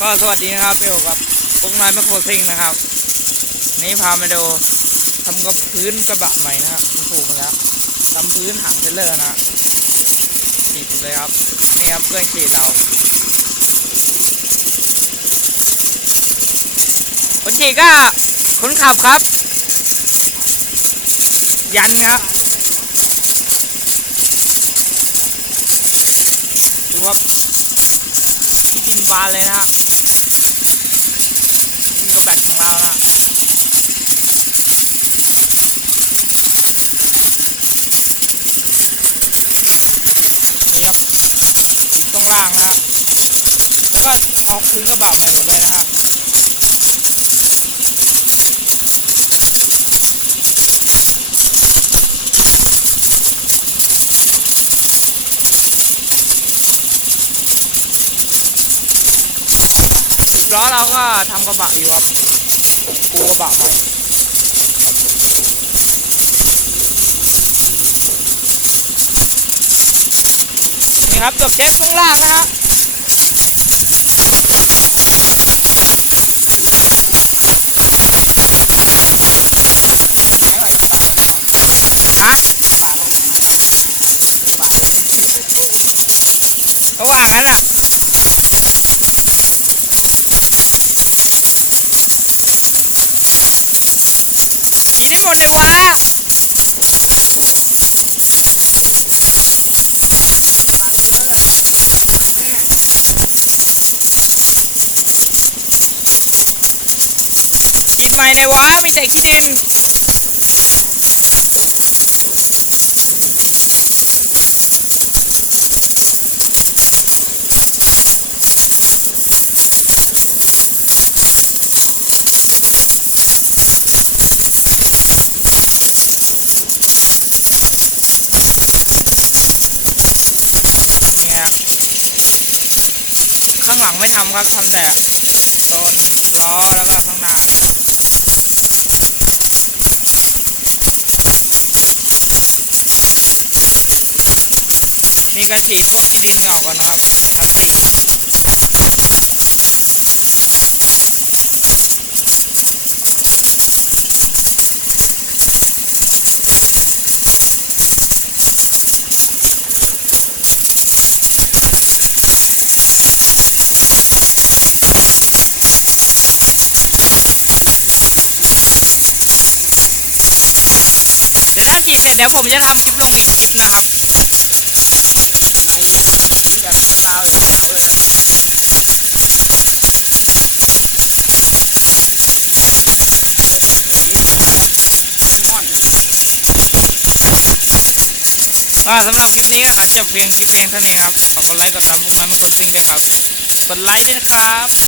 ก็สวัสดีนะครับเบลกับปุ๊กน้อยแมคโครซิงนะครับนี่พามาดูทำกับพื้นกระบะใหม่นะครับมันถูกมาแล้วทำพื้นหางเทรลเลอร์นะฉีดเลยครับนี่ครับเครื่องฉีดเราคนฉีดก็คนขับครับ ยันครับดูว่า กินบาเลยนะฮะนี่ก็แบตของเรานะนี่ครับอยู่ตรงล่างนะฮะแล้วก็ออกพื้นกระบะใหม่หมดเลยนะฮะ ล้อเราก็ทำกระบะอยู่ครับปูกระบะใหม่นี่ครับจบเช็คข้างล่างนะฮะฮะเขาว่างั้นอะ ห้หมดเลยวะกินใหม่เลยวะไม่ใส่ขี้ดินนี่ ข้างหลังไม่ทำครับทำแต่โซนล้อแล้วก็ข้างหน้านี่ก็ฉีดพวกที่ดินเก่าก่อนนะครับพลาสติก ถ้าฉีดเสร็จเดี๋ยวผมจะทำคลิปลงอีกคลิปนะครับแบบเรื่องราวที่เออม่อนก็สำหรับคลิปนี้ก็ขอจบเพียงคลิปเพียงเท่านี้ครับขอกกดไลค์ กดซับพวกนั้นเป็นคนซิ่งด้วยครับ กดไลค์ด้วยนะครับ